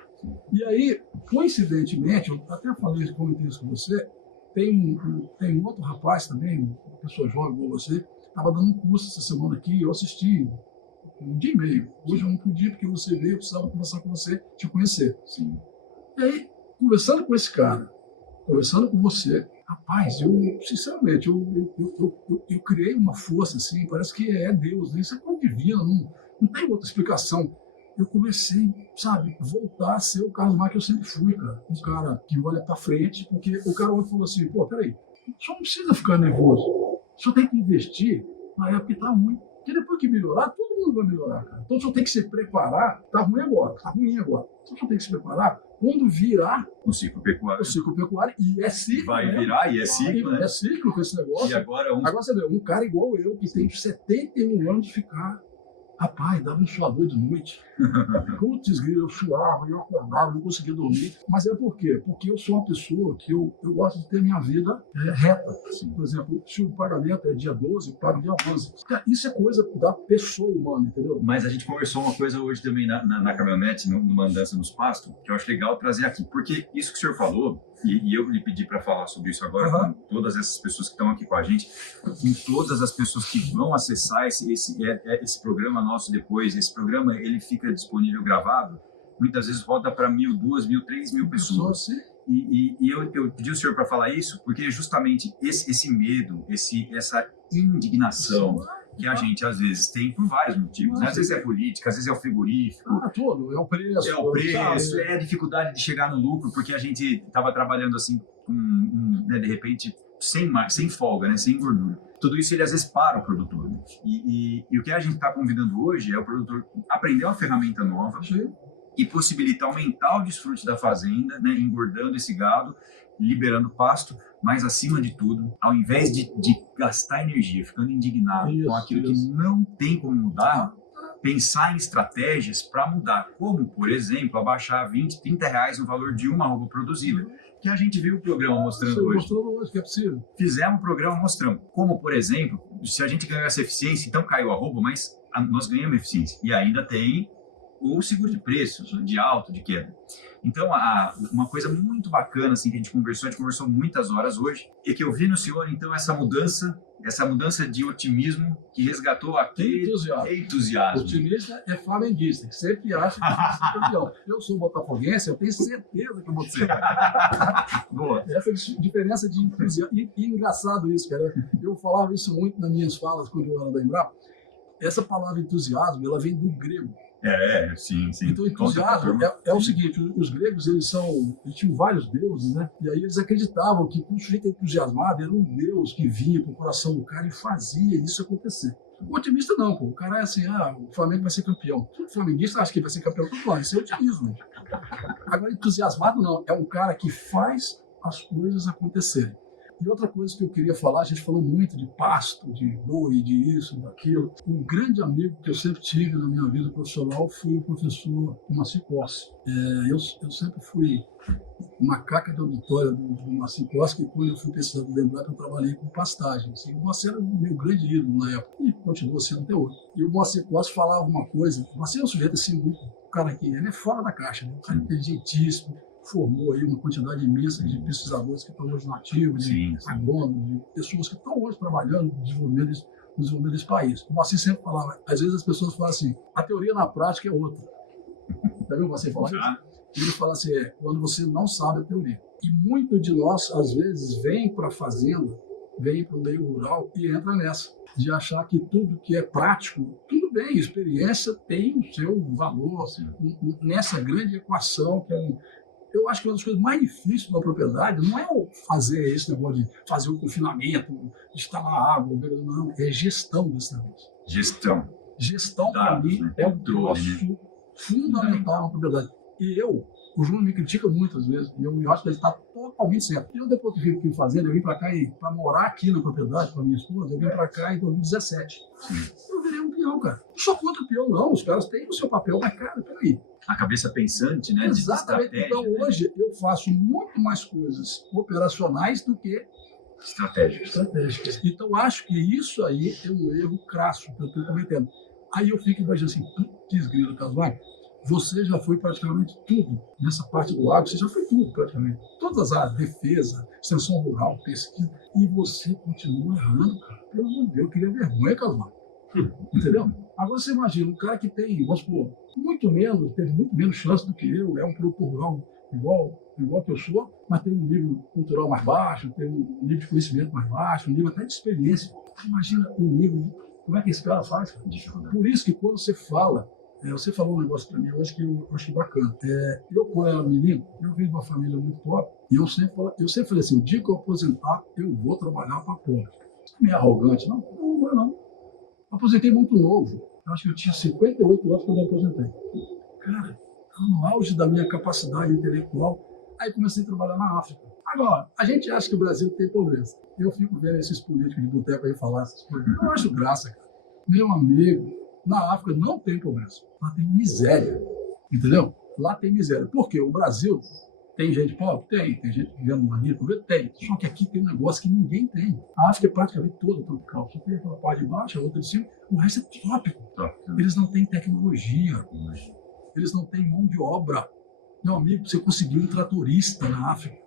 E aí, coincidentemente, eu até falei, comentei isso com você, tem um outro rapaz também, uma pessoa jovem como você, estava dando um curso essa semana aqui, eu assisti um dia e meio. Hoje eu não podia, porque você veio, eu precisava conversar com você, te conhecer. Sim. E aí, conversando com esse cara, conversando com você, rapaz, eu, sinceramente, eu criei uma força, assim, parece que é Deus, né? Isso é coisa divina, não tem outra explicação. Eu comecei, sabe, voltar a ser o Carlos Maia que eu sempre fui, cara. Um cara que olha pra frente, porque o cara ontem falou assim, pô, peraí, só não precisa ficar nervoso, só tem que investir na época que tá ruim. Porque depois que melhorar, todo mundo vai melhorar, cara. Então só tem que se preparar, tá ruim agora, Então só tem que se preparar quando virar O ciclo pecuário. o ciclo pecuário, e é ciclo, Vai né? virar e é ciclo, né? É ciclo com esse negócio. E agora Agora você vê, um cara igual eu, que tem 71 anos, ficar, rapaz, dava um suador de noite. Putz, grilo, eu suava, eu acordava, não conseguia dormir. Mas é por quê? Porque eu sou uma pessoa que eu gosto de ter minha vida reta. Por exemplo, se o pagamento é dia 12, eu pago dia 11. Isso é coisa da pessoa humana, entendeu? Mas a gente conversou uma coisa hoje também na caminhonete, numa andança nos pastos, que eu acho legal trazer aqui. Porque isso que o senhor falou, e eu lhe pedi para falar sobre isso agora com todas essas pessoas que estão aqui com a gente, com todas as pessoas que vão acessar esse programa nosso depois. Esse programa, ele fica disponível gravado, muitas vezes roda para 1.000, 2.000, 3.000 pessoas. E eu pedi ao senhor para falar isso porque justamente esse medo, essa indignação que a gente às vezes tem por vários motivos, né? Às vezes é política, às vezes é o frigorífico, Tudo, é o preço. é o preço, sabe? é a dificuldade de chegar no lucro, porque a gente estava trabalhando assim, né, de repente, sem folga, né, sem gordura. Tudo isso ele às vezes para o produtor. Né? E o que a gente está convidando hoje é o produtor aprender uma ferramenta nova e possibilitar aumentar o desfrute da fazenda, né, engordando esse gado, liberando pasto, mas acima de tudo, ao invés de gastar energia, ficando indignado com aquilo que não tem como mudar, pensar em estratégias para mudar, como, por exemplo, abaixar 20, 30 reais o valor de uma arroba produzida, que a gente viu o programa mostrando hoje. Mostrando hoje que é possível. Fizemos o programa mostrando, como, por exemplo, se a gente ganhou essa eficiência, então caiu a arroba, mas nós ganhamos eficiência. E ainda tem o seguro de preço, de alta, de queda. Então, uma coisa muito bacana assim, que a gente conversou muitas horas hoje, é que eu vi no senhor, então, essa mudança de otimismo que resgatou aquele entusiasmo. Otimista é flamenguista, que sempre acha que vai ser campeão. Eu sou botafoguense, eu tenho certeza que eu vou ser. Boa. Essa diferença de entusiasmo. E engraçado isso, cara. Eu falava isso muito nas minhas falas quando eu era da Embrapa. Essa palavra entusiasmo, ela vem do grego. Sim. Então, entusiasmo é o seguinte, os gregos, eles tinham vários deuses, né? E aí eles acreditavam que o sujeito entusiasmado era um deus que vinha pro coração do cara e fazia isso acontecer. O otimista não, pô. O cara é assim, o Flamengo vai ser campeão. Todo flamenguista acha que vai ser campeão todo ano, isso é otimismo. Agora, entusiasmado não, é um cara que faz as coisas acontecerem. E outra coisa que eu queria falar, a gente falou muito de pasto, de boi, de isso, daquilo. Um grande amigo que eu sempre tive na minha vida profissional foi o professor Moacir Costa. Eu sempre fui uma caca de auditória do Moacir Costa, que quando eu fui pesquisador da Embrapa, eu trabalhei com pastagem. Assim, o Moacir era o meu grande ídolo na época e continua sendo até hoje. E o Moacir Costa falava uma coisa, o Moacir é um sujeito assim, um cara que ele é fora da caixa, né? Um cara inteligentíssimo, formou aí uma quantidade imensa de pesquisadores que estão hoje no ativo, de agrônomos, de pessoas que estão hoje trabalhando no desenvolvimento desse país. Como assim sempre falava, às vezes as pessoas falam assim, a teoria na prática é outra. Já viu você falar isso? Ele fala assim, quando você não sabe a teoria. E muito de nós, às vezes, vem para a fazenda, vem para o meio rural e entra nessa, de achar que tudo que é prático, tudo bem, experiência tem o seu valor, nessa grande equação que é eu acho que uma das coisas mais difíceis de uma propriedade não é fazer esse negócio de fazer o confinamento, instalar água, não, é gestão desse negócio. Gestão, para mim, é um troço fundamental na propriedade. E eu O Júnior me critica muitas vezes, e eu acho que ele está totalmente certo. Eu, depois que vim aqui fazendo, eu vim para cá para morar aqui na propriedade com a minha esposa, eu vim para cá em 2017. Eu virei um peão, cara. Não sou contra o peão, não. Os caras têm o seu papel, mas, cara, peraí. A cabeça pensante, né? Exatamente. De estratégia, Então, né? hoje, eu faço muito mais coisas operacionais do que estratégicas. Então, acho que isso aí é um erro crasso que eu estou cometendo. Aí eu fico imaginando assim, putz, grilo, Casoar, você já foi praticamente tudo. Nessa parte do agro, você já foi tudo praticamente. Todas as áreas, defesa, extensão rural, pesquisa. E você continua errando, cara. Pelo amor de Deus, eu queria vergonha, Casoar. Entendeu? Agora você imagina, um cara que tem, vamos supor, teve muito menos chance do que eu, é um produtor rural igual que eu sou, mas tem um nível cultural mais baixo, tem um nível de conhecimento mais baixo, um nível até de experiência. Imagina o nível, como é que esse cara faz? Por isso que quando você fala, você falou um negócio para mim hoje que eu achei bacana. Eu, quando era menino, eu vim de uma família muito top, e eu sempre falei assim, o dia que eu aposentar, eu vou trabalhar para pobre. Não é arrogante, não? Não é não. Eu aposentei muito novo. Eu acho que eu tinha 58 anos quando eu aposentei. Cara, no auge da minha capacidade intelectual, aí comecei a trabalhar na África. Agora, a gente acha que o Brasil tem pobreza. Eu fico vendo esses políticos de boteco aí falar essas coisas. Eu acho graça, cara. Meu amigo, na África não tem pobreza. Lá tem miséria. Entendeu? Lá tem miséria. Por quê? O Brasil tem gente pobre? Tem gente vivendo numa linha pobre? Tem. Só que aqui tem um negócio que ninguém tem. A África é praticamente toda tropical. Só tem aquela parte de baixo, a outra de cima. O resto é trópico. Eles não têm tecnologia. Eles não têm mão de obra. Meu amigo, você conseguiu um tratorista na África.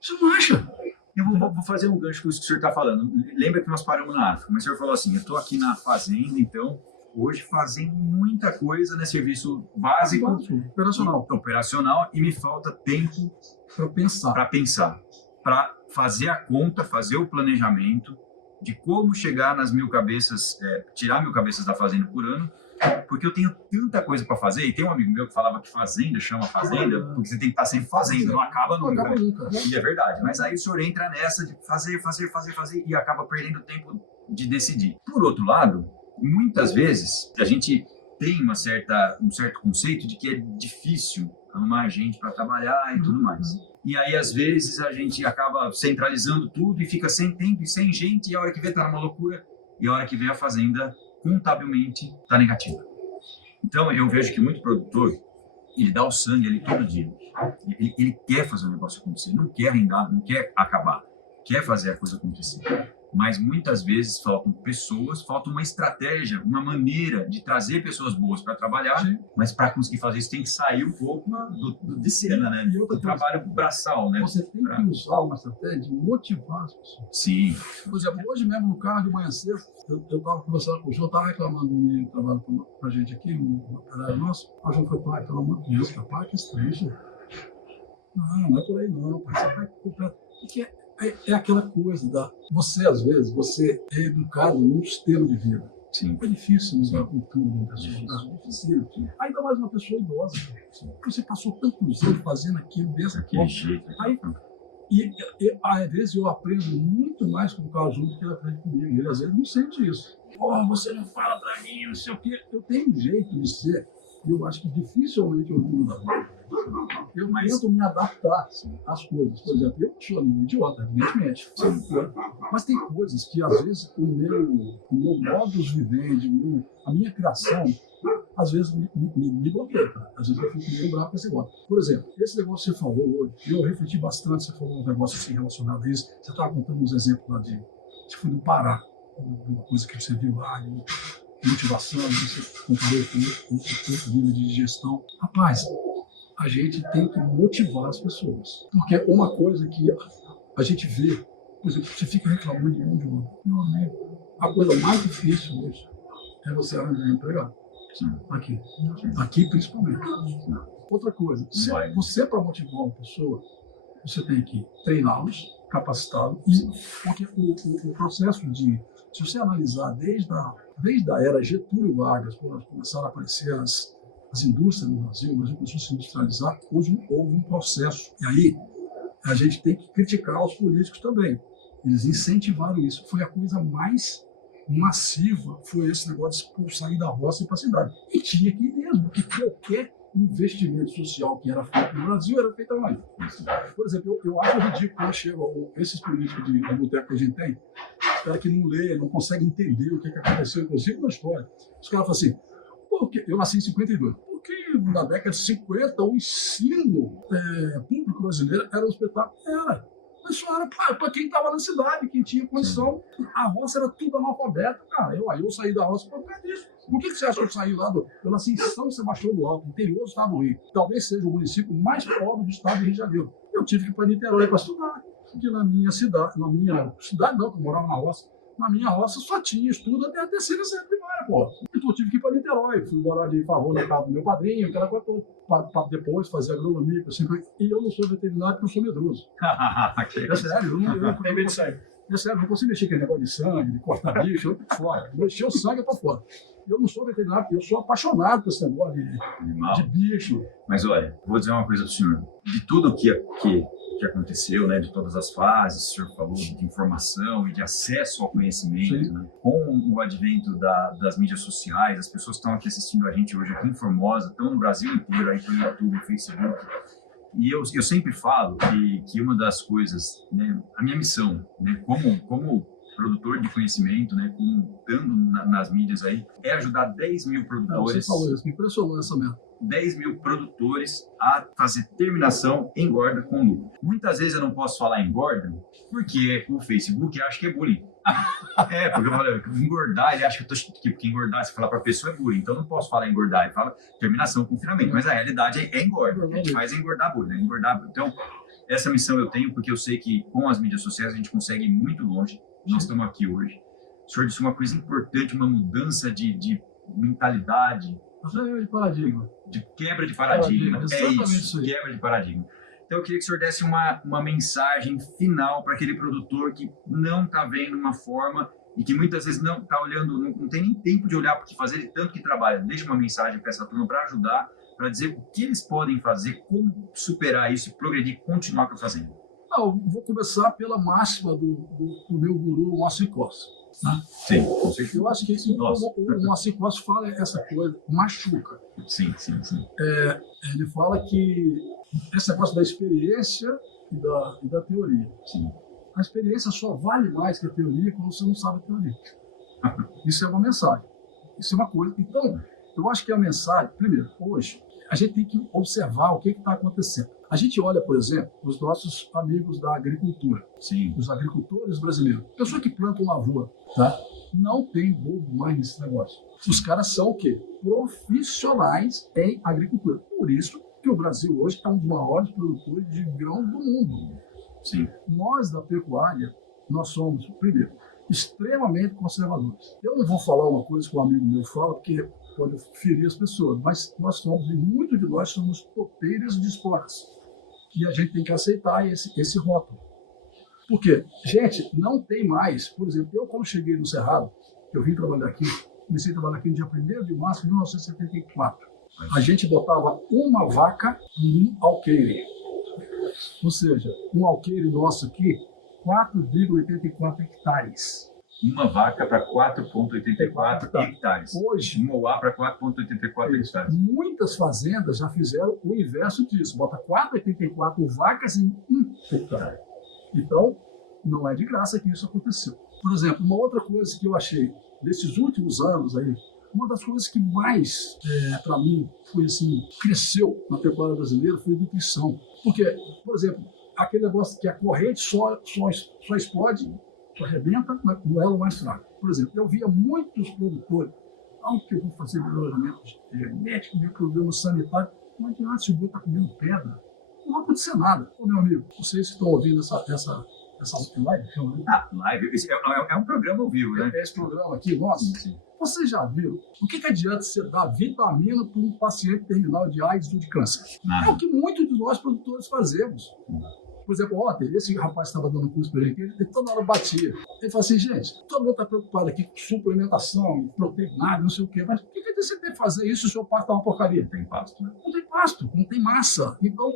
Você não acha? Eu vou fazer um gancho com isso que o senhor está falando. Lembra que nós paramos na África, mas o senhor falou assim, eu estou aqui na fazenda, então, hoje fazendo muita coisa, né, serviço básico, operacional, e me falta tempo para pensar, para fazer a conta, fazer o planejamento de como chegar nas 1000 cabeças, tirar 1000 cabeças da fazenda por ano, porque eu tenho tanta coisa para fazer, e tem um amigo meu que falava que fazenda chama fazenda, porque você tem que estar sempre fazendo, não acaba nunca. E é verdade, mas aí o senhor entra nessa de fazer, e acaba perdendo tempo de decidir. Por outro lado, muitas vezes a gente tem um certo conceito de que é difícil arrumar gente para trabalhar e tudo mais. E aí, às vezes, a gente acaba centralizando tudo e fica sem tempo e sem gente, e a hora que vê tá numa loucura, e a hora que vê a fazenda contabilmente está negativa. Então, eu vejo que muito produtor, ele dá o sangue ali todo dia. Ele quer fazer o negócio acontecer, não quer arrendar, não quer acabar, quer fazer a coisa acontecer. Mas muitas vezes faltam pessoas, falta uma estratégia, uma maneira de trazer pessoas boas para trabalhar, sim. Mas para conseguir fazer isso tem que sair um pouco de cena, né? Do trabalho braçal, né? Você tem que usar uma estratégia de motivar as pessoas. Sim. Por exemplo, hoje mesmo no carro de manhã cedo, eu estava conversando com o João, estava reclamando de um menino que trabalha com a gente aqui, um operário nosso. O João foi, pai, pelo amor de Deus, pai, que estranho. Não é por aí não, pai, você está completo. É aquela coisa da... Você, às vezes, você é educado num estilo de vida. Sim. É difícil mudar a cultura de uma pessoa. É difícil. Ainda mais uma pessoa idosa. Você passou tantos anos fazendo aquilo dessa forma. Aí, às vezes eu aprendo muito mais com o Carlos Júnior do que ele aprende comigo. Ele, às vezes, não sente isso. Você não fala pra mim, não sei o quê. Eu tenho um jeito de ser, e eu acho que dificilmente eu vou mudar. Eu tento me adaptar às coisas. Por exemplo, eu sou um idiota, evidentemente. Mas tem coisas que, às vezes, o meu modus vivendi, a minha criação, às vezes me bloqueia. Às vezes eu fico meio bravo com esse negócio. Por exemplo, esse negócio que você falou hoje, eu refleti bastante, você falou uns negócios assim relacionados a isso. Você estava contando uns exemplos lá você foi do Pará, uma coisa que você viu lá, de motivação, você comparou com outro nível de gestão. Rapaz, a gente tem que motivar as pessoas. Porque uma coisa que a gente vê, por exemplo, você fica reclamando de um de outro. Meu amigo, a coisa mais difícil hoje é você arranjar um empregado. Aqui principalmente. Outra coisa, você para motivar uma pessoa, você tem que treiná-los, capacitá-los, porque o processo se você analisar desde a era Getúlio Vargas, quando começaram a aparecer as indústrias no Brasil, o Brasil começou a se industrializar, houve um processo. E aí, a gente tem que criticar os políticos também. Eles incentivaram isso. Foi a coisa mais massiva, foi esse negócio de expulsar da roça e para a cidade. E tinha que ir mesmo, porque qualquer investimento social que era feito no Brasil era feito lá. Por exemplo, eu acho ridículo quando chegam esses políticos de boteco que a gente tem, os caras que não lêem, não conseguem entender o que aconteceu, inclusive na história. Os caras falam assim, porque eu nasci em 52. Porque na década de 50 o ensino público brasileiro era um espetáculo? Era. Mas só era para quem estava na cidade, quem tinha condição. A roça era tudo analfabeto, cara. Eu saí da roça por causa disso. Por que você acha que eu saí lá eu nasci em São Sebastião do Alto, interior do estado do Rio. Talvez seja o município mais pobre do estado do Rio de Janeiro. Eu tive que ir para Niterói para estudar. Porque na minha cidade não, que eu morava na roça, na minha roça só tinha estudo até a terceira série primária, pô. Então eu tive que ir para Niterói. Fui morar de favor na casa do meu padrinho, aquela coisa toda, para depois fazer agronomia. E eu não sou veterinário porque eu sou medroso. É sério, eu não consigo mexer com negócio de sangue, de cortar bicho, eu tô fora. Mexer o sangue é para fora. Eu não sou veterinário, porque eu sou apaixonado por esse negócio de bicho. Mas olha, vou dizer uma coisa do senhor. De tudo que aconteceu, né, de todas as fases, o senhor falou de informação e de acesso ao conhecimento, né, com o advento das mídias sociais, as pessoas que estão aqui assistindo a gente hoje aqui em Formosa, estão no Brasil inteiro, aí pelo YouTube, Facebook. E eu sempre falo que uma das coisas, né, a minha missão, né, como produtor de conhecimento, né, como estando nas mídias aí, é ajudar 10 mil produtores. Você falou isso, me impressionou essa meta. 10 mil produtores a fazer terminação engorda com lucro. Muitas vezes eu não posso falar engorda porque o Facebook acha que é bullying. Porque eu falo, engordar, ele acha que porque engordar, se falar para a pessoa é bullying. Então eu não posso falar engordar, ele fala terminação, confinamento. Mas a realidade é engorda. O que a gente faz é engordar bullying, né? Engordar. Então, essa missão eu tenho porque eu sei que com as mídias sociais a gente consegue ir muito longe. Nós estamos aqui hoje. O senhor disse uma coisa importante, uma mudança de mentalidade. De paradigma. De quebra de paradigma. Exatamente isso aí. Quebra de paradigma. Então eu queria que o senhor desse uma mensagem final para aquele produtor que não está vendo uma forma e que muitas vezes não está olhando, não tem nem tempo de olhar porque fazer ele tanto que trabalha. Deixa uma mensagem para essa turma para ajudar, para dizer o que eles podem fazer, como superar isso, progredir, continuar com a fazenda. Eu vou começar pela máxima do meu guru, o Moacir Costa. Né? Sim, com certeza. Eu acho que o Moacir Costa fala essa coisa, machuca. Sim. Ele fala que esse negócio da experiência e da teoria. Sim. A experiência só vale mais que a teoria quando você não sabe a teoria. Isso é uma mensagem. Isso é uma coisa. Então, eu acho que a mensagem, primeiro, hoje, a gente tem que observar o que está acontecendo. A gente olha, por exemplo, os nossos amigos da agricultura, Sim. os agricultores brasileiros, pessoa que planta lavoura, tá? Não tem bobo mais nesse negócio. Os caras são o quê? Profissionais em agricultura. Por isso que o Brasil hoje é um dos maiores produtores de grãos do mundo. Sim. Nós, da pecuária, nós somos, primeiro, extremamente conservadores. Eu não vou falar uma coisa que um amigo meu fala, porque pode ferir as pessoas, mas nós somos, e muitos de nós somos topeiras de esportes. E a gente tem que aceitar esse rótulo. Por quê? Gente, não tem mais. Por exemplo, eu quando cheguei no Cerrado, eu vim trabalhar aqui, comecei a trabalhar aqui no dia 1º de março de 1974. A gente botava uma vaca em um alqueire. Ou seja, um alqueire nosso aqui, 4,84 hectares. Uma vaca para 4,84 hectares. Hoje, uma UA para 4,84 hectares. Muitas fazendas já fizeram o inverso disso. Bota 4,84 vacas em 1 hectare. Então, não é de graça que isso aconteceu. Por exemplo, uma outra coisa que eu achei desses últimos anos aí, uma das coisas que mais, para mim, foi assim, cresceu na pecuária brasileira foi a nutrição. Porque, por exemplo, aquele negócio que a corrente só explode, só arrebenta no elo mais fraco. Por exemplo, eu via muitos produtores, que eu vou fazer melhoramento genético, meu programa sanitário, não adianta se o boi está comendo pedra, não vai acontecer nada. Ô, meu amigo, vocês que estão ouvindo essa live? Live, é um programa ao vivo, né? Esse programa aqui, nossa, Sim. Vocês já viram? O que adianta você dar vitamina para um paciente terminal de AIDS ou de câncer? Nada. É o que muitos de nós produtores fazemos. Por exemplo, ontem, esse rapaz estava dando curso para ele toda hora batia. Ele falou assim, gente, todo mundo está preocupado aqui com suplementação, proteinado, não sei o quê, mas por que você tem que fazer isso se o seu pasto está uma porcaria? Não tem pasto, né? Não tem pasto, não tem massa. Então,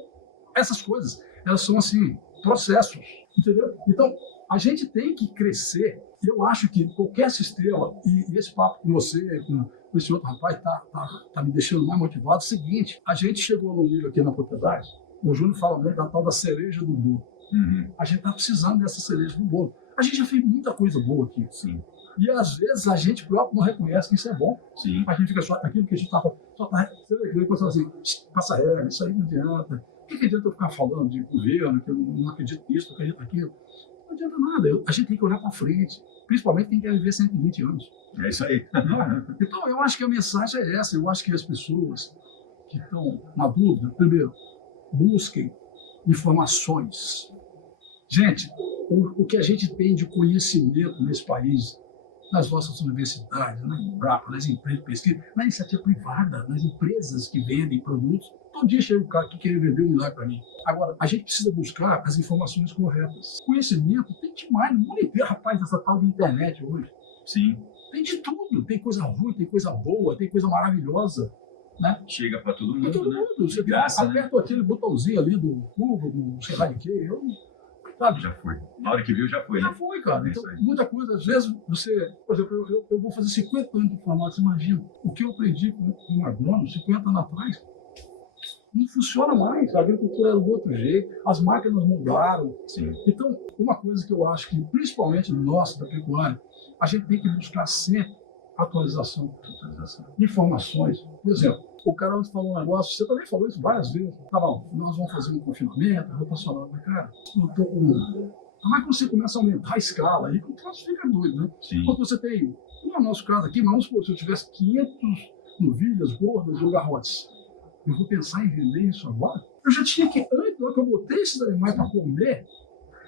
essas coisas, elas são assim, processos, entendeu? Então, a gente tem que crescer. Eu acho que qualquer sistema, e esse papo com você, com esse outro rapaz, tá me deixando mais motivado. É o seguinte, a gente chegou no nível aqui na propriedade, o Júnior fala muito da tal da cereja do bolo. A gente está precisando dessa cereja do bolo. A gente já fez muita coisa boa aqui. Sim. E às vezes a gente próprio não reconhece que isso é bom. Sim. A gente fica só aquilo que a gente está falando, assim, passa regra, isso aí não adianta. O que adianta eu ficar falando de governo, que eu não acredito nisso, não acredito naquilo? Não adianta nada. A gente tem que olhar para frente. Principalmente quem quer viver 120 anos. É isso aí. Então, eu acho que a mensagem é essa. Eu acho que as pessoas que estão na dúvida, primeiro, busquem informações. Gente, o que a gente tem de conhecimento nesse país, nas nossas universidades, na Embrapa, nas empresas de pesquisa, na iniciativa privada, nas empresas que vendem produtos, todo dia chega um cara que quer vender um milagre para mim. Agora, a gente precisa buscar as informações corretas. Conhecimento tem demais, no mundo inteiro, rapaz, essa tal de internet hoje. Sim. Tem de tudo, tem coisa ruim, tem coisa boa, tem coisa maravilhosa. Né? Chega para todo mundo, para todo mundo. Você graça, aperta aquele botãozinho ali do Google, do sei lá de quê, sabe? Já foi. Na hora que viu, já foi. Já foi, cara. Então, muita coisa, às vezes, você... Por exemplo, eu vou fazer 50 anos de informática, imagina. O que eu aprendi com um agrônomo 50 anos atrás, não funciona mais. A agricultura era do outro jeito, as máquinas mudaram. Sim. Então, uma coisa que eu acho que, principalmente nós da pecuária, a gente tem que buscar sempre atualização. Informações. Por exemplo, o cara antes falou um negócio, você também falou isso várias vezes. Tá bom, nós vamos fazer um confinamento, rotacional, mas cara, eu tô com... Mas quando você começa a aumentar a escala, aí o troço fica doido, né? Sim. Quando você tem, no nosso caso aqui, mas vamos supor, se eu tivesse 500 novilhas gordas ou garrotes, eu vou pensar em vender isso agora? Eu já tinha que, antes que eu botei esses animais para comer,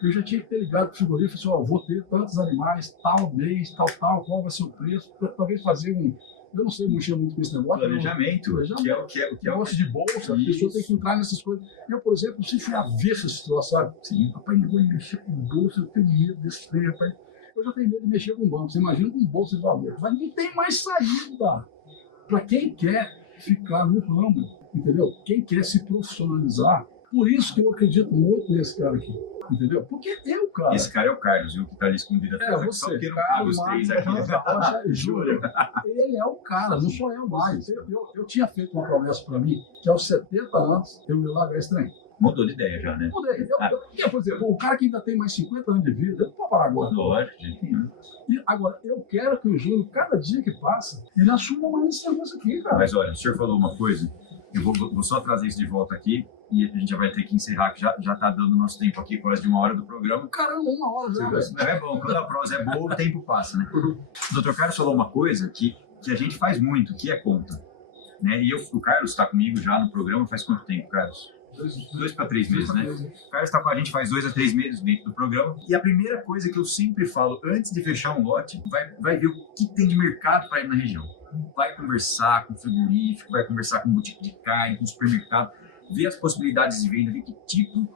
eu já tinha que ter ligado para o frigorífico e falei assim, vou ter tantos animais, tal mês, tal, qual vai ser o preço, talvez fazer um... Eu não sei mexer muito com esse negócio. Planejamento, que é o negócio de bolsa, a pessoa tem que entrar nessas coisas. Eu, por exemplo, sempre fui avesso a esse troço, sabe? Sim. Rapaz, negócio de mexer com bolsa, eu tenho medo desse trem, rapaz. Eu já tenho medo de mexer com banco. Você imagina com bolsa de valor. Mas não tem mais saída para quem quer ficar no ramo, entendeu? Quem quer se profissionalizar. Por isso que eu acredito muito nesse cara aqui. Entendeu? Porque é o cara. Esse cara é o Carlos, viu? Que tá ali escondido atrás. Você, só porque não Carlos, cabe os três aqui. Rocha, Júlio. Ele é o cara, não sou eu mais. Eu tinha feito uma promessa para mim, que aos 70 anos eu ia largar esse trem. Mudou de ideia já, né? Mudei. Por exemplo, o cara que ainda tem mais 50 anos de vida, ele não pode parar agora. Lógico, gente. E agora, eu quero que o Júlio, cada dia que passa, ele assuma mais esse negócio aqui, cara. Mas olha, o senhor falou uma coisa, eu vou só trazer isso de volta aqui, e a gente já vai ter que encerrar, que já tá dando nosso tempo aqui, quase de 1 hora do programa. Caramba, 1 hora já, velho. É bom, quando a prosa é boa, o tempo passa, né? O Dr. Carlos falou uma coisa que a gente faz muito, que é conta. Né? E o Carlos está comigo já no programa faz quanto tempo, Carlos? 2 para 3 meses, né? O Carlos está com a gente faz 2 a 3 meses dentro do programa. E a primeira coisa que eu sempre falo, antes de fechar um lote, vai ver o que tem de mercado para ir na região. Vai conversar com o frigorífico, vai conversar com o boutique de carne, com o supermercado, ver as possibilidades de venda, ver que tipo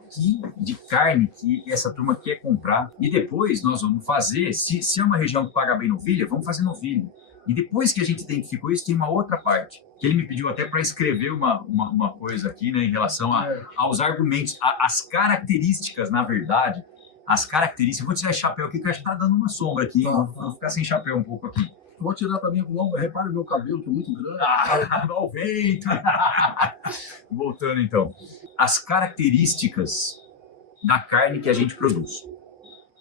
de carne que essa turma quer comprar. E depois nós vamos fazer, se é uma região que paga bem novilha, vamos fazer novilha. E depois que a gente identificou isso, tem uma outra parte, que ele me pediu até para escrever uma coisa aqui, né, em relação aos argumentos, as características, na verdade, as características. Eu vou tirar esse chapéu aqui, que acho que está dando uma sombra aqui, vou ficar sem chapéu um pouco aqui. Vou tirar também, repare o meu cabelo, que é muito grande. Ao vento. Voltando então. As características da carne que a gente produz.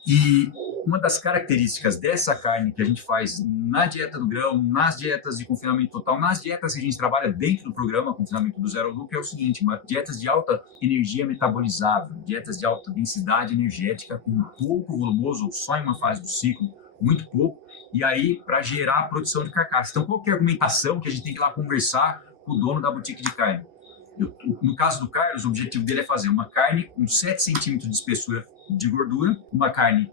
E uma das características dessa carne que a gente faz na dieta do grão, nas dietas de confinamento total, nas dietas que a gente trabalha dentro do programa Confinamento do Zero Lucro, é o seguinte: dietas de alta energia metabolizável, dietas de alta densidade energética, com pouco volumoso, ou só em uma fase do ciclo, muito pouco, e aí para gerar a produção de carcaça. Então, qual que é a argumentação que a gente tem que ir lá conversar com o dono da boutique de carne? No caso do Carlos, o objetivo dele é fazer uma carne com 7 centímetros de espessura de gordura, uma carne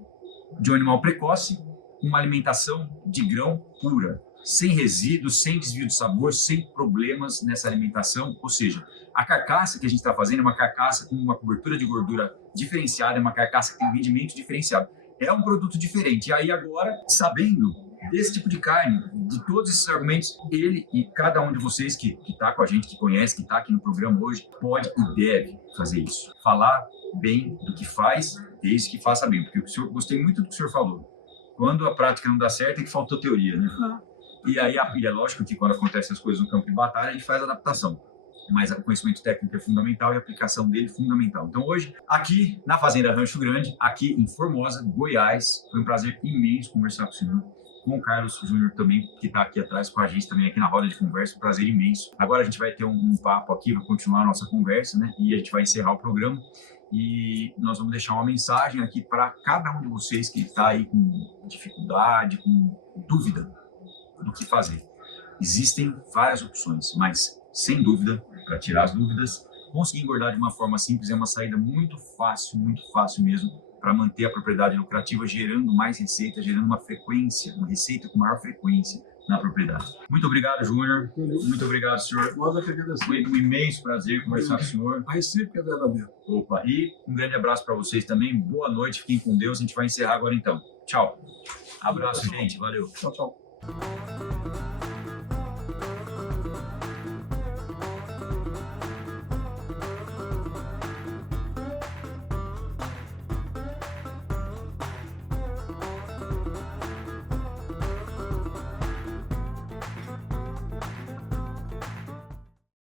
de um animal precoce, uma alimentação de grão pura, sem resíduos, sem desvio de sabor, sem problemas nessa alimentação. Ou seja, a carcaça que a gente está fazendo é uma carcaça com uma cobertura de gordura diferenciada, é uma carcaça que tem um rendimento diferenciado. É um produto diferente. E aí agora, sabendo desse tipo de carne, de todos esses argumentos, ele e cada um de vocês que está com a gente, que conhece, que está aqui no programa hoje, pode e deve fazer isso. Falar bem do que faz desde que faça bem, porque o senhor, gostei muito do que o senhor falou. Quando a prática não dá certo, é que faltou teoria, né? E aí é lógico que quando acontecem as coisas no campo de batalha, a gente faz adaptação. Mas o conhecimento técnico é fundamental e a aplicação dele é fundamental. Então hoje, aqui na Fazenda Rancho Grande, aqui em Formosa, Goiás, foi um prazer imenso conversar com o senhor. Com o Carlos Júnior também, que está aqui atrás com a gente também aqui na roda de conversa, um prazer imenso. Agora a gente vai ter um papo aqui, vai continuar a nossa conversa, né? E a gente vai encerrar o programa e nós vamos deixar uma mensagem aqui para cada um de vocês que está aí com dificuldade, com dúvida do que fazer. Existem várias opções, mas sem dúvida, para tirar as dúvidas, conseguir engordar de uma forma simples é uma saída muito fácil mesmo, para manter a propriedade lucrativa, gerando mais receita, gerando uma receita com maior frequência na propriedade. Muito obrigado, Júnior. Muito obrigado, senhor. Nós que agradecemos. Foi um imenso prazer conversar com o senhor. A recíproca é verdadeira. Opa, e um grande abraço para vocês também. Boa noite, fiquem com Deus. A gente vai encerrar agora então. Tchau. Abraço, gente. Valeu. Tchau, tchau.